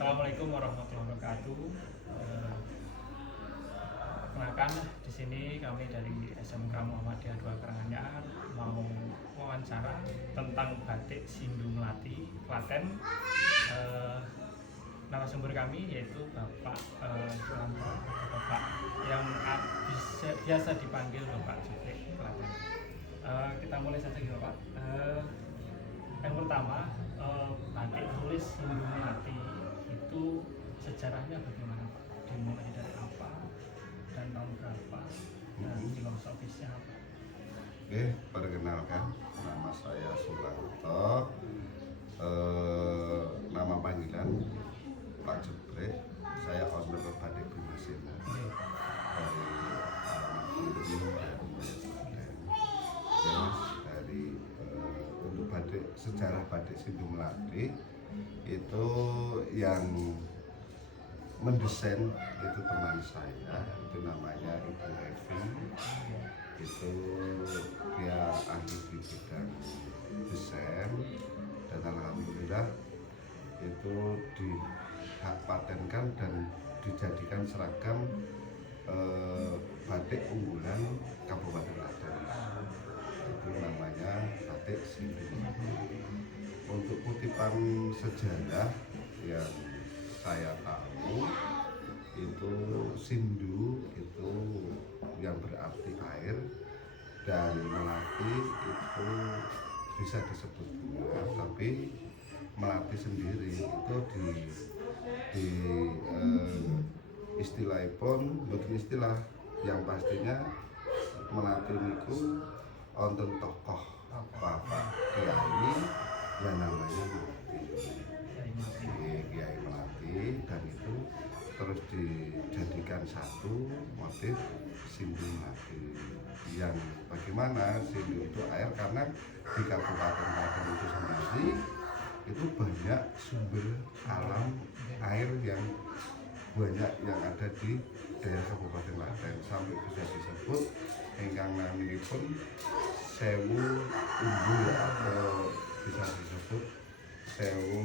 Assalamualaikum warahmatullahi wabarakatuh. Kenalkan, di sini kami dari SMK Muhammadiyah 2 Karanganyar mau wawancara tentang batik Sindu Melati Klaten. Narasumber kami yaitu Bapak Sulanto, Bapak yang biasa dipanggil Bapak Jubrek Klaten. Kita mulai saja ya Pak. Yang pertama, batik tulis Sindu Melati itu sejarahnya bagaimana Pak? Dimulai dari apa dan tahun berapa dan filosofisnya apa? Oke, perkenalkan, nama saya Sulanto, nama panggilan Pak Jubrek. Saya owner Batik Bimasena dari dari untuk batik, sejarah batik Sindu Melati itu yang mendesain itu teman saya, itu namanya Ibu Evi. Itu dia ahli di bidang desain dan alhamdulillah itu dihak patenkan dan dijadikan seragam batik unggulan Kabupaten Klaten. Itu namanya batik Sindu Melati. Untuk kutipan sejarah yang saya tahu itu Sindu itu yang berarti air dan Melati itu bisa disebut bunga, tapi Melati sendiri itu di istilahipun mungkin istilah yang pastinya Melati niku wonten tokoh bapak kiai yang namanya Kiai Melati, dan itu terus dijadikan satu motif Sindu Melati. Yang bagaimana Sindu itu air karena di Kabupaten Klaten itu sendiri itu banyak sumber alam air yang banyak yang ada di daerah Kabupaten Klaten, sampai bisa disebut ingkang naminipun sewu umbul atau bisa disebut sewu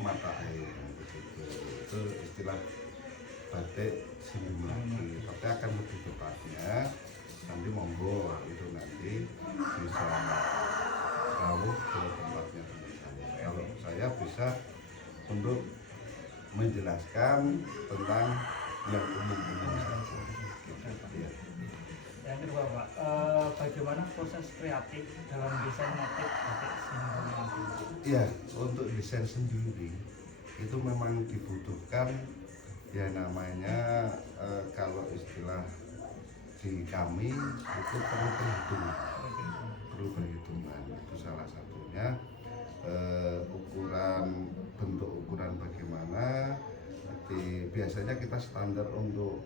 mata air begitu. Itu istilah batik Sindu Melati. Tapi akan lebih tepatnya nanti monggo itu nanti bisa tahu ke tempatnya teman saya. Kalau saya bisa untuk menjelaskan tentang yang umum-umum saja. Ya. Yang kedua Pak, bagaimana proses kreatif dalam desain motif batik Sindu Melati? Ya, untuk desain sendiri itu memang dibutuhkan ya namanya kalau istilah di kami itu perlu perhitungan. Itu salah satunya bentuk ukuran bagaimana. Biasanya kita standar untuk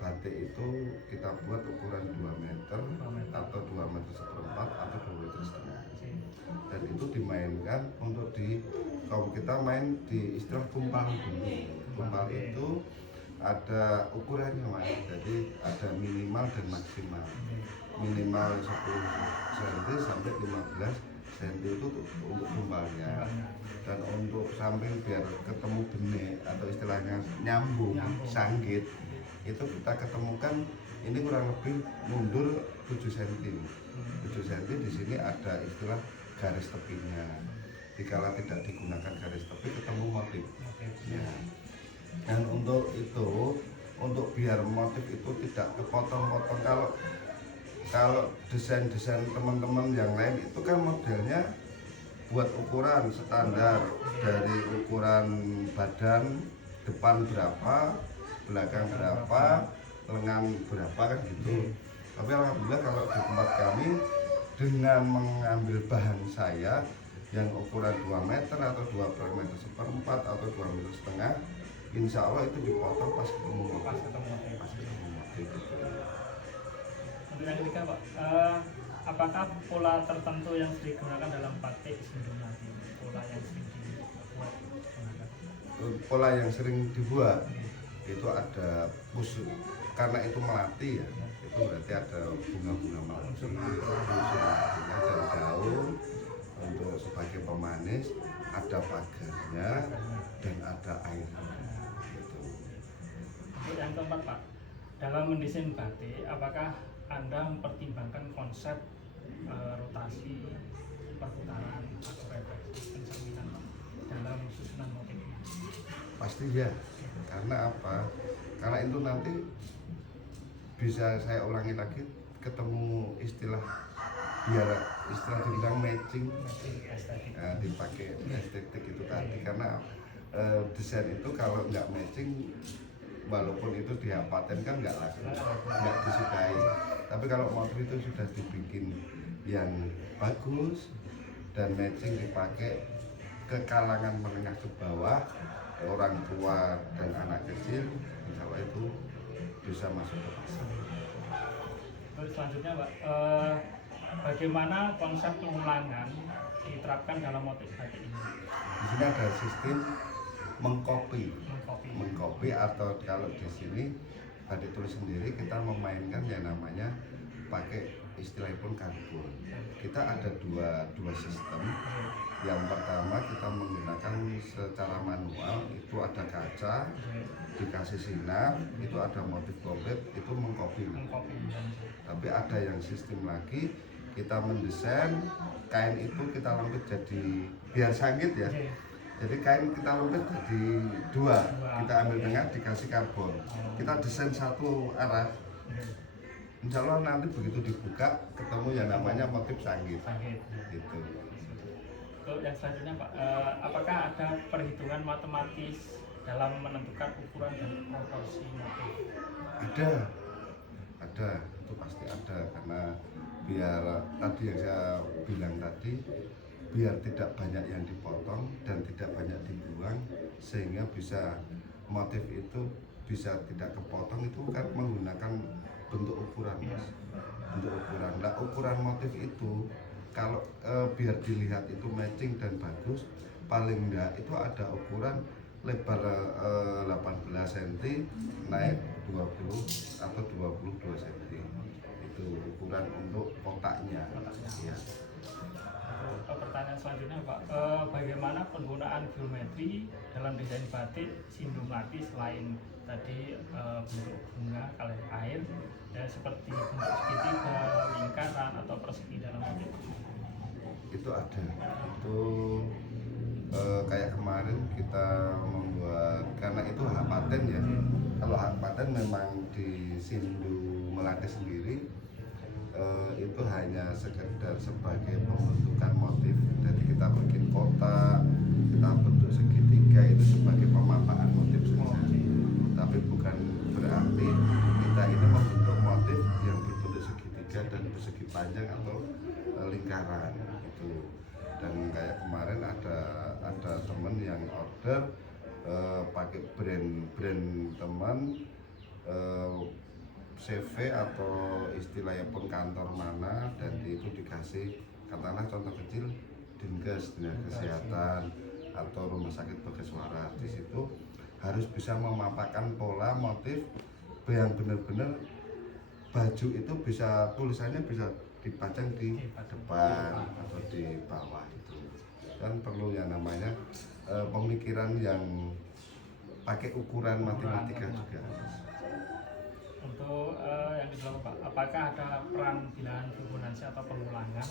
batik itu kita buat ukuran 2 meter atau 2 meter seperempat atau 2 meter setengah, dan itu dimainkan untuk kalau kita main di istilah kumpal dulu. Kumpal itu ada ukurannya Mas, jadi ada minimal dan maksimal. Minimal 10 cm sampai 15 cm itu untuk kumpalnya, dan untuk samping biar ketemu benih atau istilahnya nyambung sanggit itu kita ketemukan ini kurang lebih mundur 7 cm. 7 cm di sini ada istilah garis tepinya. Dikala tidak digunakan garis tepi ketemu motif. Ya. Dan untuk itu, untuk biar motif itu tidak kepotong-potong, kalau desain-desain teman-teman yang lain itu kan modelnya buat ukuran standar dari ukuran badan depan berapa, belakang berapa, lengan berapa kan gitu. Tapi alhamdulillah kalau di tempat kami dengan mengambil bahan saya yang ukuran 2 meter atau 2 meter seperempat atau 2 meter setengah, insya Allah itu dipotong pas ketemu motif. Gitu. Untuk yang ketiga Pak, apakah pola tertentu yang digunakan dalam batik Sindu Melati? Pola yang sering dibuat gunakan? Pola yang sering dibuat itu ada pusuk, karena itu melati ya, itu berarti ada bunga-bunga melati, ada daun untuk sebagai pemanis, ada pagarnya, dan ada air. Gitu. Untuk yang keempat Pak, dalam mendesain batik, apakah Anda mempertimbangkan konsep rotasi, perputaran atau refleksi pencerminan Pak, dalam susunan motif ini? Pasti ya, karena apa? Karena itu nanti bisa saya ulangi lagi, ketemu istilah biar istilah dibilang matching, dipakai estetik itu tadi. Karena desain itu kalau nggak matching, walaupun itu dipatenkan nggak laku, nggak disukai. Tapi kalau motif itu sudah dibikin yang bagus dan matching, dipakai ke kalangan menengah ke bawah, orang tua dan anak kecil, insya Allah itu bisa masuk ke pasar. Terus selanjutnya Pak, bagaimana konsep pengulangan diterapkan dalam motif batik ini? Di sini ada sistem mengcopy Mengcopy. atau kalau di sini batik tulis sendiri kita memainkan yang namanya pakai istilah pun karbon. Kita ada dua sistem. Yang pertama kita menggunakan secara manual, itu ada kaca, dikasih sinar, itu ada motif komplit, itu mengcopy. Tapi ada yang sistem lagi, kita mendesain kain itu kita lempit jadi biar sangit ya. Jadi kain kita lempit jadi dua, kita ambil tengah dikasih karbon, kita desain satu arah. Insya Allah nanti begitu dibuka ketemu yang namanya motif sangit. Gitu. Untuk yang selanjutnya Pak, apakah ada perhitungan matematis dalam menentukan ukuran dan proporsi motif? Ada, itu pasti ada, karena biar tadi yang saya bilang tadi, biar tidak banyak yang dipotong dan tidak banyak dibuang, sehingga bisa motif itu bisa tidak kepotong, itu kan menggunakan bentuk ukuran Mas. Bentuk ukuran. Nah, ukuran motif itu kalau biar dilihat itu matching dan bagus, paling enggak itu ada ukuran lebar 18 cm, naik 20 atau 22 cm. Itu ukuran untuk kotaknya. Ya. Pertanyaan selanjutnya Pak, bagaimana penggunaan geometri dalam desain batik Sindumati selain tadi bentuk bunga, kalir air, dan seperti bentuk segitiga, lingkaran atau persegi dalam motif? Itu ada. Itu kayak kemarin kita membuat, karena itu hak paten ya. Kalau hak paten memang di Sindu Melati sendiri, itu hanya sekedar sebagai pembentukan motif. Jadi kita bikin kotak, kita bentuk segitiga, itu sebagai pemapakan motif saja. Tapi bukan berarti kita ini membentuk motif yang berbentuk segitiga dan persegi panjang atau lingkaran itu. Dan kayak kemarin ada temen yang order pakai brand teman, CV atau istilahnya pun kantor mana, dan itu dikasih katakanlah contoh kecil Dinkes, dinas kesehatan atau rumah sakit Bagaswara. Di situ harus bisa memaparkan pola motif yang benar-benar baju itu bisa tulisannya bisa dipajang di depan atau di bawah itu. Dan perlu yang namanya pemikiran yang pakai ukuran matematika juga. Untuk yang kedua Pak, apakah ada peran bilangan Fibonacci atau pengulangan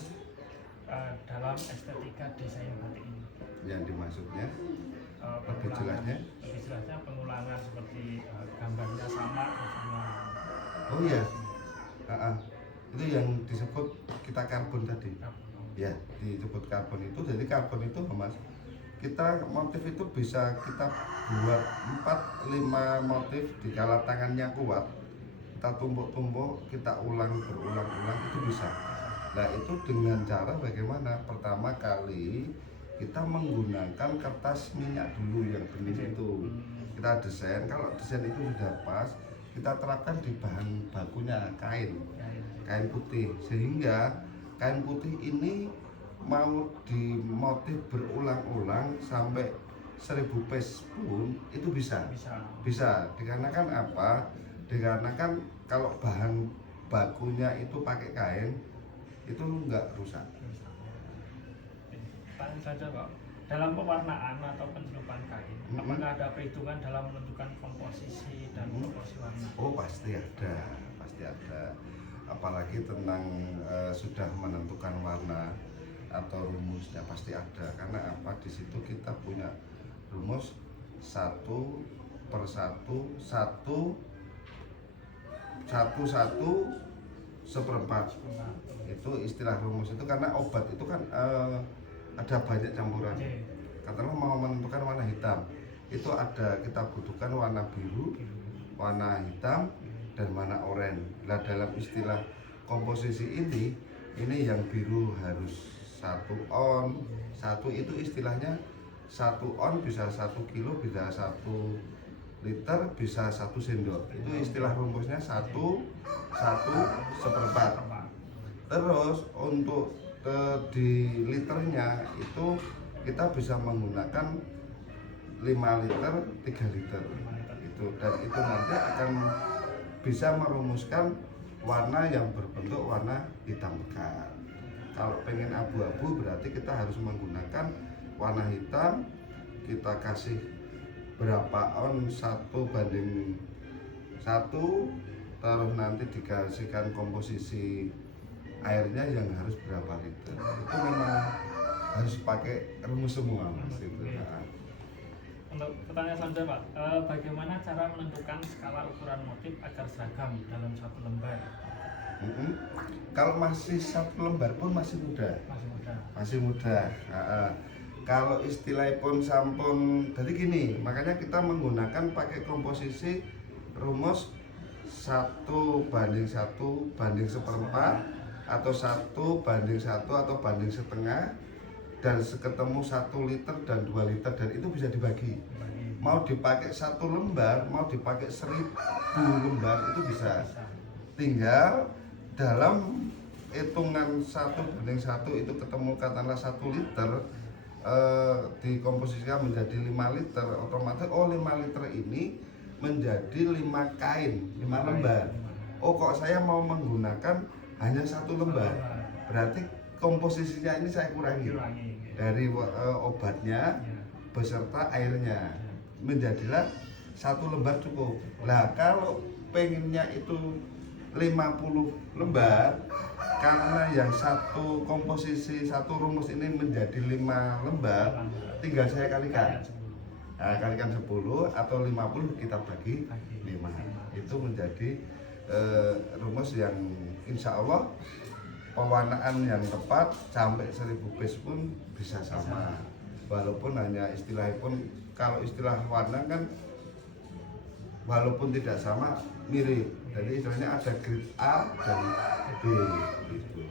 dalam estetika desain batik ini? Yang dimaksudnya lebih jelasnya? Lebih jelasnya pengulangan seperti gambarnya sama terus diulang. Oh iya, itu yang disebut kita karbon tadi. Ya, disebut karbon itu. Jadi karbon itu Mas, kita motif itu bisa kita buat 4-5 motif dikala tangannya kuat. Kita tumpuk-tumpuk, kita berulang-ulang itu bisa. Nah itu dengan cara bagaimana? Pertama kali kita menggunakan kertas minyak dulu yang bening itu. Kita desain, kalau desain itu sudah pas, kita terapkan di bahan bakunya kain putih, sehingga kain putih ini mau dimotif berulang-ulang sampai 1000 piece pun itu bisa. Dikarenakan apa? Dikarenakan kalau bahan bakunya itu pakai kain itu nggak rusak. Tanya saja Pak, dalam pewarnaan atau pencelupan kain, apakah ada perhitungan dalam menentukan komposisi dan proporsi warna? Oh pasti ada, pasti ada. Apalagi tentang sudah menentukan warna atau rumusnya pasti ada. Karena apa? Di situ kita punya rumus 1/1 1/1 itu istilah rumus itu. Karena obat itu kan ada banyak campuran. Katakanlah mau menentukan warna hitam, itu ada, kita butuhkan warna biru, warna hitam, dan warna oranye. Nah dalam istilah komposisi ini yang biru harus 1 on. 1 itu istilahnya 1 on bisa 1 kilo, bisa 1 liter, bisa 1 sendok. Itu istilah rumusnya 1/1/4. Terus untuk di liternya itu kita bisa menggunakan 5 liter, 3 liter itu, dan itu nanti akan bisa merumuskan warna yang berbentuk warna hitam pekat. Kalau pengen abu-abu berarti kita harus menggunakan warna hitam, kita kasih berapa on, 1/1, terus nanti dikasihkan komposisi airnya yang harus berapa liter. Itu memang harus pakai rumus semua mas itu. Untuk pertanyaan selanjutnya Pak, bagaimana cara menentukan skala ukuran motif agar seragam dalam satu lembar? Kalau masih 1 lembar pun masih mudah. Masih mudah. Kalau istilah pun sampun, jadi gini, makanya kita menggunakan pakai komposisi rumus 1/1/1 atau 1/1 atau banding setengah, dan ketemu 1 liter dan 2 liter, dan itu bisa dibagi. Mau dipakai 1 lembar, mau dipakai 1000 lembar itu bisa. Tinggal dalam hitungan 1/1 itu ketemu katakanlah 1 liter, dikomposisikan menjadi 5 liter, otomatis 5 liter ini menjadi 5 kain, 5 lembar. Oh kok saya mau menggunakan hanya 1 lembar, berarti komposisinya ini saya kurangi dari obatnya beserta airnya, menjadilah 1 lembar cukup. Nah kalau pengennya itu 50 lembar, karena yang satu komposisi, satu rumus ini menjadi 5 lembar, tinggal saya kalikan. Nah, kalikan 10 atau 50 kita bagi 5. Itu menjadi rumus yang insya Allah pewarnaan yang tepat sampai 1000 piece pun bisa sama. Walaupun hanya istilahnya pun, kalau istilah warna kan walaupun tidak sama mirip. Jadi istilahnya ada grade A dan B gitu.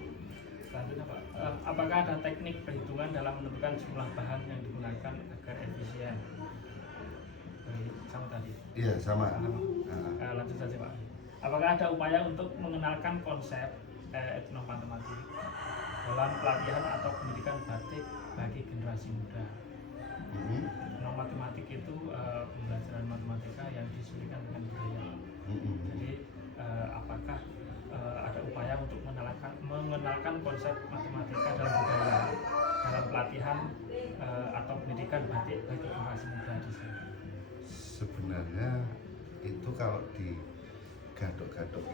Selanjutnya Pak, apakah ada teknik perhitungan dalam menentukan jumlah bahan yang digunakan agar efisien? Sama tadi. Iya sama. Lanjut saja Pak. Apakah ada upaya untuk mengenalkan konsep etnomatematik dalam pelatihan atau pendidikan batik bagi generasi muda? Etnomatematik itu pembelajaran matematika yang disesuaikan dengan budaya. Jadi apakah ada upaya untuk mengenalkan konsep matematika dalam budaya dalam pelatihan atau pendidikan batik bagi generasi muda di sini? Sebenarnya itu kalau di gadok-gadok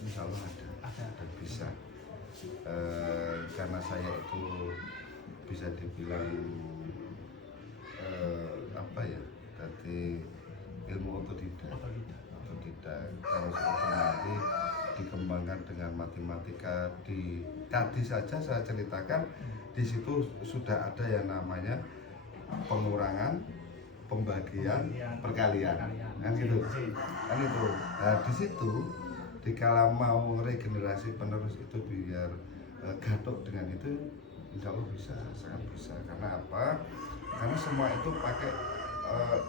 insya Allah ada dan bisa. Karena saya itu bisa dibilang apa ya, berarti ilmu otodidak. Kalau seperti nanti dikembangkan dengan matematika, tadi saja saya ceritakan di situ sudah ada yang namanya pengurangan, pembagian, perkalian, kan gitu, kan itu. Nah di situ, dikala mau regenerasi penerus itu biar gadok dengan itu, insya Allah bisa, sangat bisa. Karena apa? Karena semua itu pakai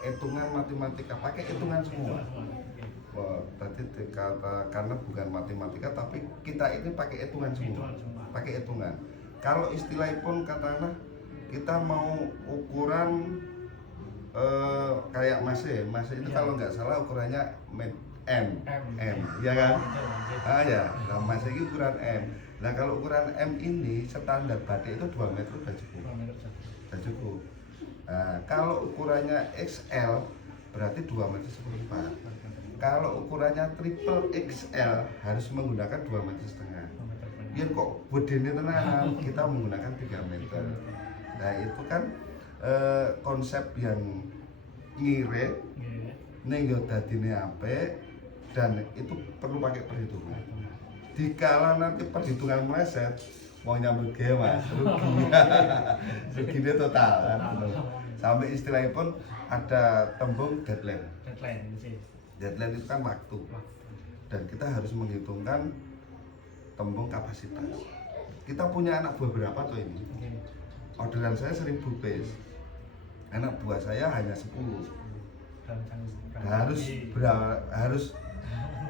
hitungan matematika, pakai hitungan semua. Tadi dikata karena bukan matematika, tapi kita ini pakai hitungan semua, pakai hitungan. Kalau istilahnya pun katakanlah kita mau ukuran kayak masih itu kalau nggak salah ukurannya M, ya kan? Ya, nah masih itu ukuran M. Nah kalau ukuran M ini standar batik itu 2 meter sudah cukup. sudah cukup. Nah, kalau ukurannya XL berarti 2 meter seperempat. Kalau ukurannya triple XL harus menggunakan 2 meter setengah. Biar kok bedene tenanan, kita menggunakan 3 meter. Nah itu kan konsep yang ngirit, ning yo dadine apik, dan itu perlu pakai perhitungan. Dikala nanti perhitungan meleset, mau nyambut gawe Mas, rugi. Rugine total kan. Sampai istilahnya pun ada tembung deadline. Deadline itu kan waktu. Dan kita harus menghitungkan tembung kapasitas. Kita punya anak buah berapa tuh ini? Orderan saya 1000 piece. Anak buah saya hanya 10. Harus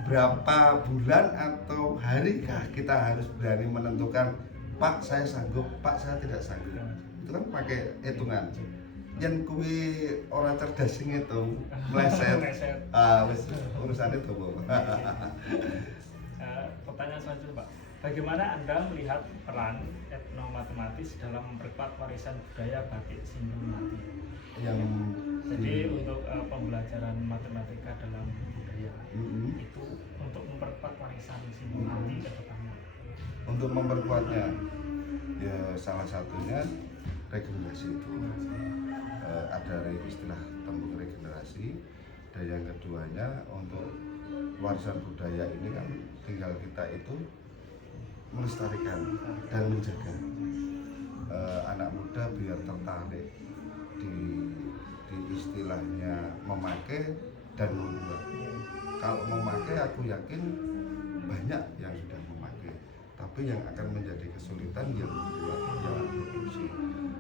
berapa bulan atau harikah kita harus berani menentukan, Pak saya sanggup, Pak saya tidak sanggup. Itu kan pakai hitungan. Yang kuwi orang cerdas sing ngitung, meleset. Urusan itu, Bu. Pertanyaan selanjutnya, Pak. Bagaimana Anda melihat peran etnomatematis dalam memperkuat warisan budaya batik Sindung Mati? Jadi untuk pembelajaran matematika dalam budaya itu untuk memperkuat warisan Sindung Mati ke depannya. Untuk memperkuatnya, ya salah satunya regenerasi itu. Ada istilah tembung regenerasi, dan yang keduanya untuk warisan budaya ini kan tinggal kita itu melestarikan dan menjaga anak muda biar tertarik di istilahnya memakai dan membuat. Kalau memakai aku yakin banyak yang sudah memakai, tapi yang akan menjadi kesulitan yang membuat, yang produksi.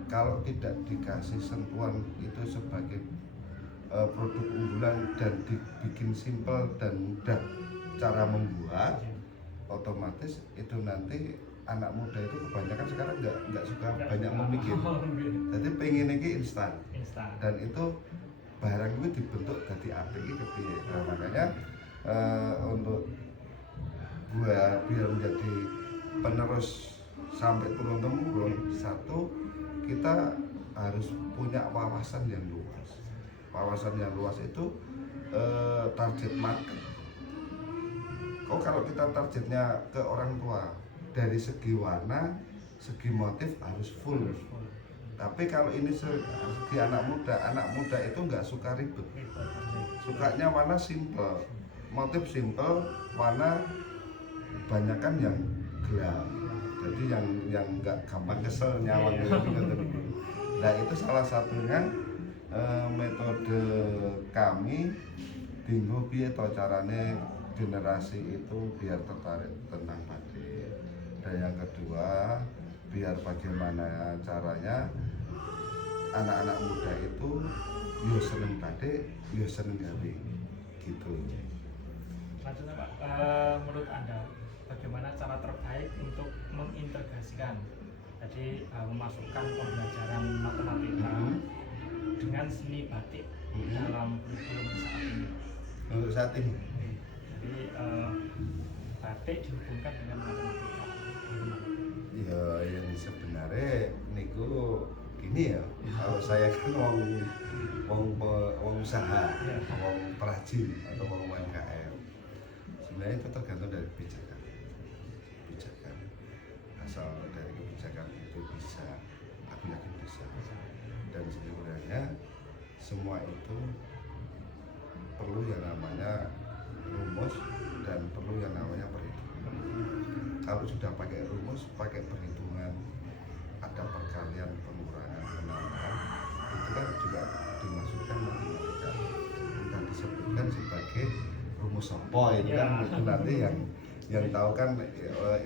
Kalau tidak dikasih sentuhan itu sebagai produk unggulan dan dibikin simpel dan mudah cara membuat, otomatis itu nanti anak muda itu kebanyakan sekarang nggak suka banyak memikir. Jadi pengen ini instan. Dan itu barang itu dibentuk dari apik iki kepiye. Nah, makanya untuk gua biar menjadi penerus sampai turun temurun, satu kita harus punya wawasan yang luas. Wawasan yang luas itu target market. Kalau kita targetnya ke orang tua, dari segi warna, segi motif harus full. Tapi kalau ini segi anak muda itu nggak suka ribet. Sukanya warna simple, motif simple, warna kebanyakan yang gelap. Jadi yang nggak gampang kesel nyawang gitu. Nah itu salah satunya metode kami bingung piye to carane generasi itu biar tertarik tentang batik. Dan yang kedua, biar bagaimana caranya anak-anak muda itu yo seneng batik, yo seneng gawe gitu. Selanjutnya Pak, menurut Anda bagaimana cara terbaik untuk mengintegrasikan, jadi memasukkan pembelajaran matematika dengan seni batik dalam kurikulum saat ini? Untuk saat ini, jadi batik dihubungkan dengan matematika. ya yang sebenarnya niku gini ya, kalau saya kan wong usaha, wong perajin atau wong UMKM, sebenarnya itu tergantung dari kebijakan. Asal dari kebijakan itu bisa, aku yakin bisa. Dan sebenarnya semua itu perlu yang namanya rumus dan perlu yang namanya perhitungan. Kalau sudah pakai rumus, pakai perhitungan, ada perkalian, pengurangan, penambahan, itu kan juga dimasukkan matematika. Kita disebutkan sebagai rumus sopo itu kan itu nanti yang tahu kan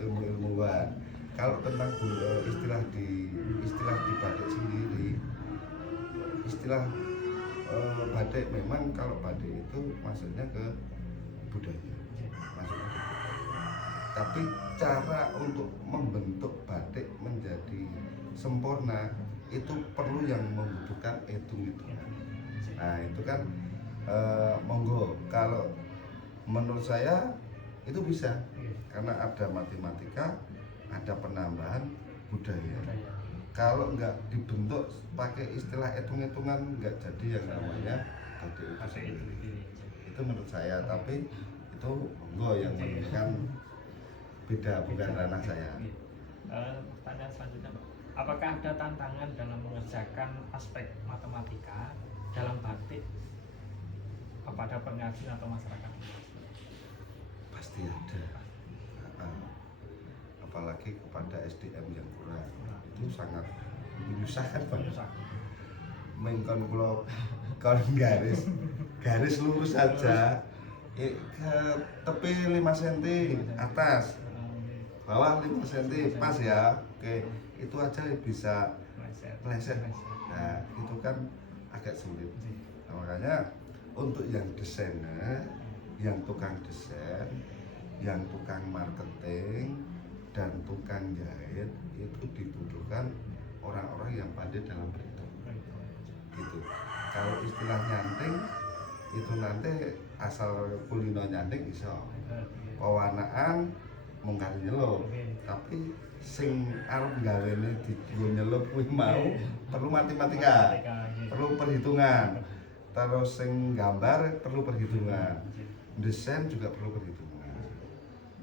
ilmu-ilmuwan. Kalau tentang istilah di batik sendiri, istilah batik memang kalau batik itu maksudnya ke budaya, tapi cara untuk membentuk batik menjadi sempurna itu perlu yang membutuhkan hitung-hitungan. Nah itu kan monggo, kalau menurut saya itu bisa, karena ada matematika, ada penambahan budaya. kalau nggak dibentuk pakai istilah hitung-hitungan nggak jadi yang namanya batik itu sendiri. Itu menurut saya, tapi itu monggo yang menentukan beda, bukan ranah saya. Pertanyaan selanjutnya, Pak. Apakah ada tantangan dalam mengerjakan aspek matematika dalam batik kepada pengrajin atau masyarakat? Pasti ada. Apalagi kepada SDM yang kurang, itu sangat menyusahkan banget. Mengkon kula kon garis lurus saja, ke tepi 5 cm atas, bawah 5 cm pas ya, oke, itu aja bisa meleset. Nah itu kan agak sulit. Nah, makanya untuk yang desainer, yang tukang desain, yang tukang marketing dan tukang jahit itu dibutuhkan orang-orang yang pandai dalam berhitung. Gitu. Kalau istilah nyanting itu nanti asal kulino nyanting iso. Pewarnaan mungkar nyeluk. Tapi sing arep gawene dienggo nyeluk kuwi mau perlu matematika, perlu perhitungan. Terus sing gambar perlu perhitungan. Desain juga perlu perhitungan.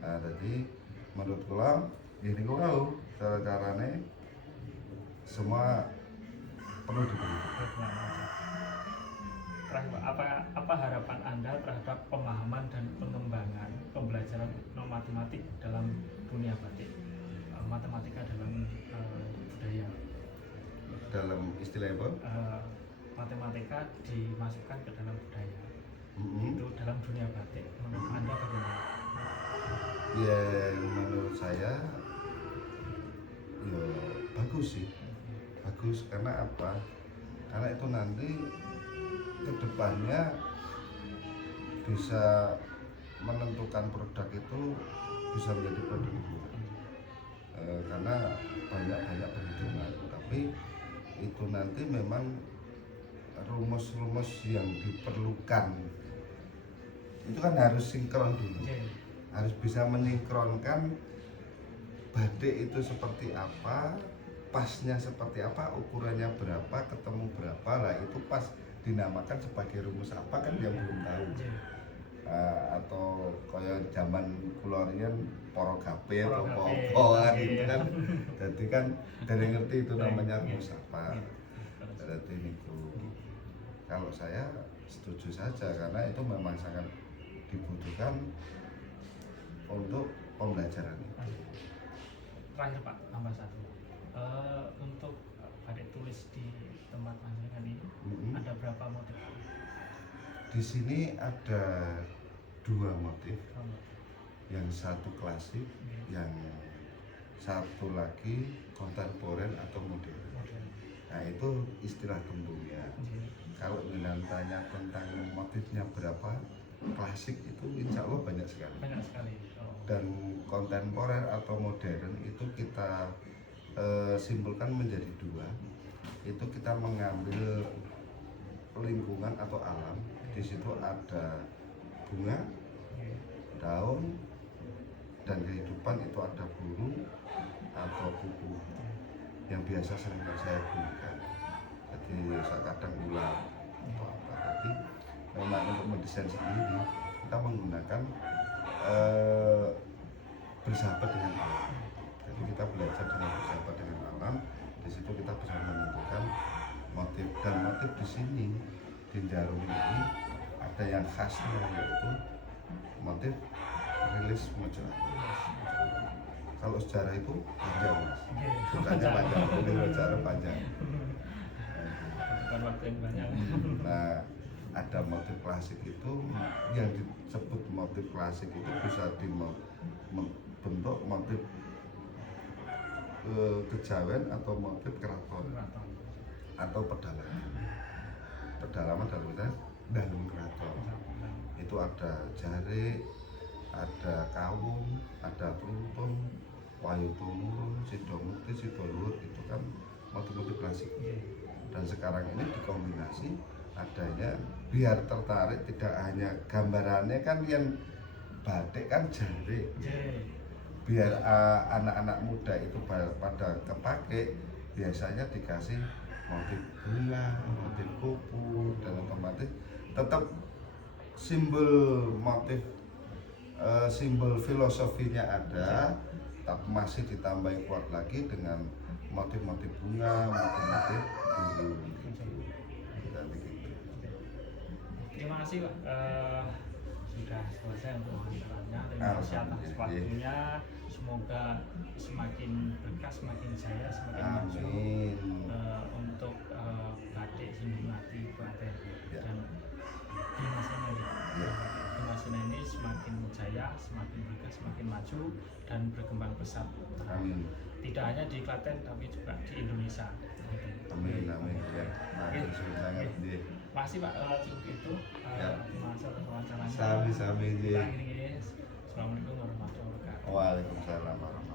Nah, jadi menurut kula ini kula tahu cara-carane semua perlu diperhitungkan. Apa harapan Anda terhadap pemahaman dan pengembangan pembelajaran matematik dalam dunia batik, matematika dalam budaya? Dalam istilah apa? Matematika dimasukkan ke dalam budaya. Itu dalam dunia batik. Menurut Anda bagaimana? Ya menurut saya ya bagus sih, bagus. Karena apa? Karena itu nanti kedepannya bisa menentukan produk itu bisa menjadi produk itu, karena banyak perhitungan. Tapi itu nanti memang rumus-rumus yang diperlukan itu kan harus sinkron dulu, harus bisa mensinkronkan batik itu seperti apa, pasnya seperti apa, ukurannya berapa, ketemu berapa lah, itu pas dinamakan sebagai rumus apa kan dia belum tahu. Atau kayak zaman kulonian poro gape atau pokoan itu kan, jadi kan dari ngerti itu namanya rumus apa. Jadi itu kalau saya setuju saja karena itu memang sangat dibutuhkan untuk pembelajaran ini. Terakhir Pak, tambah satu. Untuk batik tulis di tempat panjenengan ini ada berapa motif? Di sini ada 2 motif, yang satu klasik, yang satu lagi kontemporer atau modern. Nah itu istilah tentunya. Kalau dengan tanya tentang motifnya berapa, klasik itu insya Allah banyak sekali. Dan kontemporer atau modern itu kita simpulkan menjadi 2. Itu kita mengambil lingkungan atau alam. Di situ ada bunga, daun, dan kehidupan itu ada burung atau kuku yang biasa sering saya gunakan. Jadi saya kadang ular atau apa. Jadi memang untuk mendesain sendiri kita menggunakan bersahabat dengan alam. Jadi kita belajar dengan bersahabat dengan alam. Di situ kita bisa menentukan motif, dan motif di sini di jarum ini ada yang khasnya, yaitu motif rilis mojo. Kalau sejarah itu panjang mas, sukanya panjang, rilis mojo panjang. Bukan waktu yang banyak. Nah, ada motif klasik itu, yang disebut motif klasik itu bisa dibentuk motif kejawen atau motif keraton atau pedalaman. Pedalaman dalam keraton itu ada jari, ada kawung, ada tuntun, wayu tumurun, sidomukti, sidoluhur, itu kan motif-motif klasik. Dan sekarang ini dikombinasi adanya, biar tertarik, tidak hanya gambarannya kan yang batik kan jari, biar anak-anak muda itu pada kepake, biasanya dikasih motif bunga, motif kupu, dan otomatis tetap simbol motif simbol filosofinya ada, tapi masih ditambahi kuat lagi dengan motif-motif bunga, motif-motif biru. Jadi gitu. Terima kasih Pak. Sudah selesai untuk wawancaranya. Terima kasih atas waktunya. Semoga semakin berkah, semakin jaya, semakin maju untuk batik Sindungati Klaten dan Dimas ini. Dimas ini semakin jaya, semakin berkah, semakin maju dan berkembang pesat. Amin. Tidak hanya di Klaten tapi juga di Indonesia. Amin, amin. Ya, makasih sangat. Makasih Pak, cukup itu. Masa wawancaranya. Sami-sami. Assalamualaikum warahmatullahi wabarakatuh. Waalaikumsalam warahmatullahi wabarakatuh.